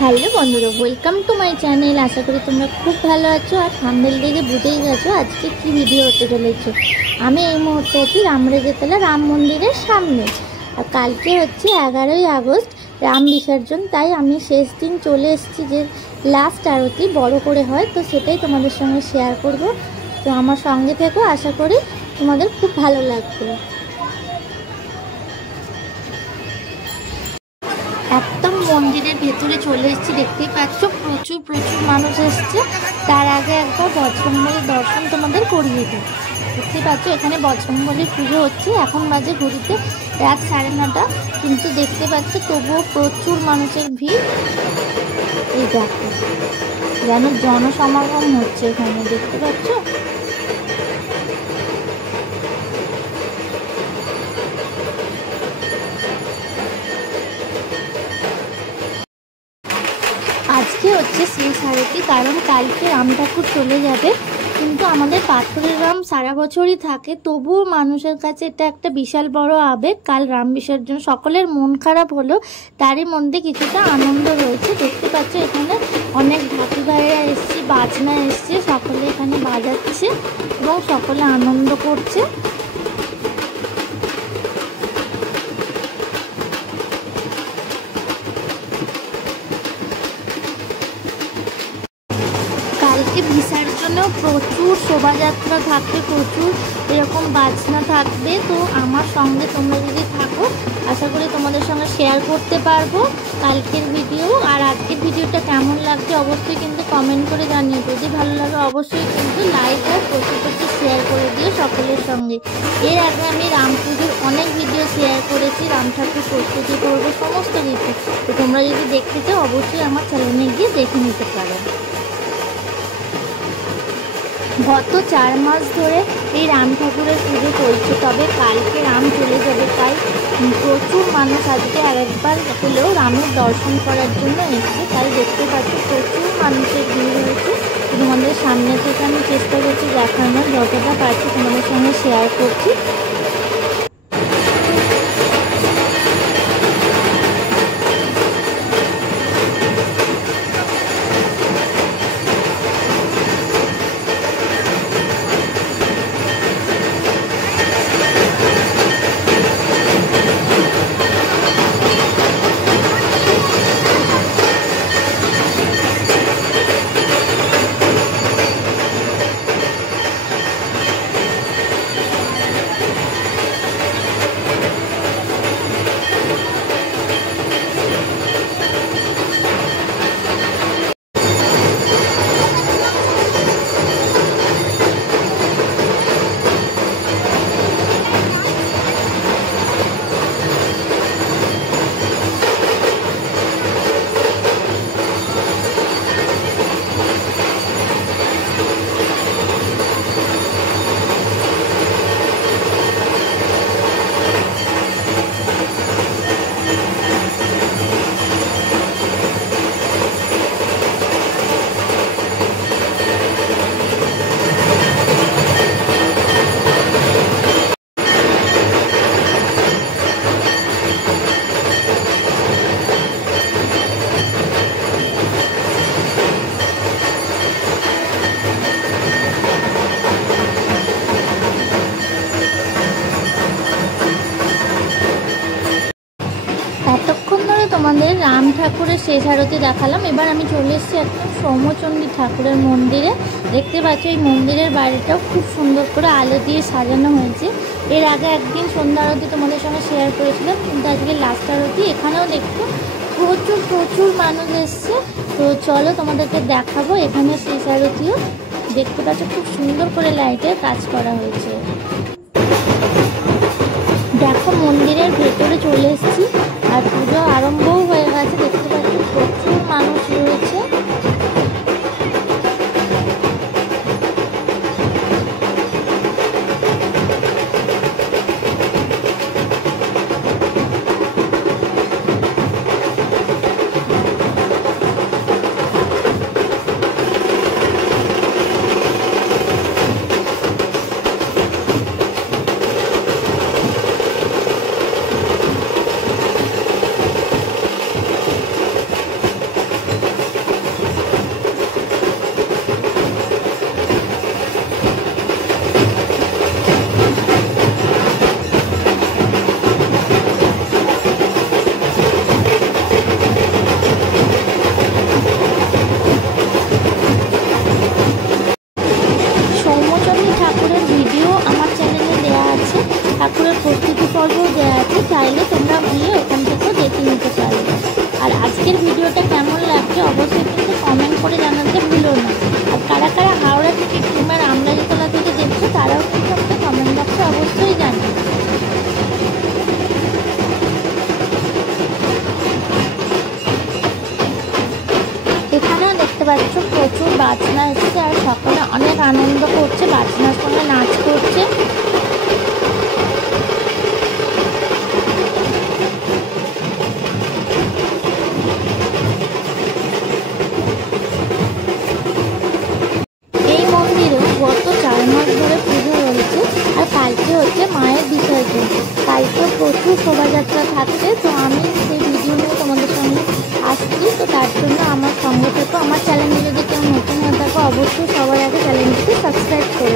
Hello বন্ধুরা, welcome to my channel. আশা করি তোমরা খুব ভালো আছো। আর থাম্বনেল দেখে বুঝেই গেছো আজকে কি ভিডিও হতে চলেছে। আমি এই মুহূর্তে আছি রামরেজতলা রাম মন্দিরের সামনে। আর কালকে হচ্ছে 11ই আগস্ট, রাম বিসর্জন। তাই আমি শেষ দিন চলে এসেছি, যে লাস্ট আরতি বড় করে হয়, তো সেটাই তোমাদের সঙ্গে শেয়ার করব। তো আমার সঙ্গে থেকো, আশা করি তোমাদের খুব ভালো লাগবে। একদম মন্দিরের ভেতরে চলে এসেছি, দেখতেই পাচ্ছ প্রচুর মানুষ এসছে। তার আগে একবার বজরংবলীর দর্শন তোমাদের করিয়ে দিই। দেখতেই পাচ্ছ এখানে বজরংবলীর পুজো হচ্ছে। এখন বাজে ঘড়িতে রাত 9:30, কিন্তু দেখতে পাচ্ছ তবুও প্রচুর মানুষের ভিড়। এই দেখো, যেন জনসমাগম হচ্ছে এখানে, দেখতে পাচ্ছ। আজকে হচ্ছে শেষ আরতি, কারণ কালকে রাম ঠাকুর চলে যাবে। কিন্তু আমাদের পাথরের রাম সারা বছরই থাকে, তবুও মানুষের কাছে এটা একটা বিশাল বড় আবেগ। কাল রাম বিসর্জন, সকলের মন খারাপ হলো, তারই মধ্যে কিছুটা আনন্দ রয়েছে। দেখতে পাচ্ছ এখানে অনেক ঢাকি ভাইয়েরা এসছে, বাজনা এসছে, সকলে এখানে বাজাচ্ছে এবং সকলে আনন্দ করছে। কালকে বিসর্জনেও প্রচুর শোভাযাত্রা থাকবে, প্রচুর এরকম বাজনা থাকবে। তো আমার সঙ্গে তোমরা যদি থাকো, আশা করি তোমাদের সঙ্গে শেয়ার করতে পারবো কালকের ভিডিও। আর আজকের ভিডিওটা কেমন লাগছে অবশ্যই কিন্তু কমেন্ট করে জানিও। যদি ভালো লাগে অবশ্যই কিন্তু লাইক আর প্রচুর শেয়ার করে দিও সকলের সঙ্গে। এর আগে আমি রাম পুজোর অনেক ভিডিও শেয়ার করেছি, রাম ঠাকুর প্রস্তুতি করবো সমস্ত কিছু। তো তোমরা যদি দেখতে চাও অবশ্যই আমার চ্যানেলে গিয়ে দেখে নিতে পারো। গত 4 মাস ধরে এই রাম ঠাকুরের পুজো চলছে, তবে কালকে রাম চলে যাবে, তাই প্রচুর মানুষ আজকে আরেকবার হলেও রামের দর্শন করার জন্য এসেছে। তাই দেখতে পাচ্ছি প্রচুর মানুষের ভিড় হয়েছে। তোমাদের সামনে থেকে আমি চেষ্টা করছি দেখানোর, যতটা পারছি তোমাদের সঙ্গে শেয়ার করছি। এতক্ষণ ধরে তোমাদের রাম ঠাকুরের শেষ আরতি দেখালাম। এবার আমি চলে এসেছি একদম সৌম্যচণ্ডী ঠাকুরের মন্দিরে। দেখতে পাচ্ছ এই মন্দিরের বাইরেটাও খুব সুন্দর করে আলো দিয়ে সাজানো হয়েছে। এর আগে একদিন সন্ধ্যা আরতি তোমাদের সঙ্গে শেয়ার করেছিলাম, কিন্তু আজকে লাস্ট আরতি। এখানেও দেখতে প্রচুর মানুষ এসছে। তো চলো তোমাদেরকে দেখাবো এখানে শেষ আরতিও। দেখতে পাচ্ছ খুব সুন্দর করে লাইটের কাজ করা হয়েছে। দেখো মন্দিরের ভেতরে চলে এসেছি, আর পুজো আরম্ভও হয়ে গেছে। দেখতে পাচ্ছি প্রচুর মানুষ রয়েছে। ভিডিওটা কেমন লাগছে অবশ্যই কিন্তু কমেন্ট করে জানাতে ভুলো না। আর কারা কারা হাওড়া থেকে কিংবা আমরাজতলা থেকে দেখছো তারাও কিন্তু আমাকে কমেন্ট বক্সে অবশ্যই জানাবে। এখানেও দেখতে পাচ্ছ প্রচুর বাজনা এসছে, আর সকলে অনেক আনন্দ করছে, বাজনার সঙ্গে নাচ করছে। এই মন্দিরে গত 4 মাস ধরে পুজো রয়েছে, আর কালকে হচ্ছে মায়ের বিসর্জন। কালকে প্রচুর শোভাযাত্রা থাকছে, তো আমি সেই ভিডিও নিয়ে তোমাদের সঙ্গে আসছি। তো তার জন্য আমার সঙ্গে থেকো। আমার চ্যানেলে যদি কেউ নতুন হয়ে থাকো অবশ্যই সবার আগে চ্যানেলটিকে সাবস্ক্রাইব করে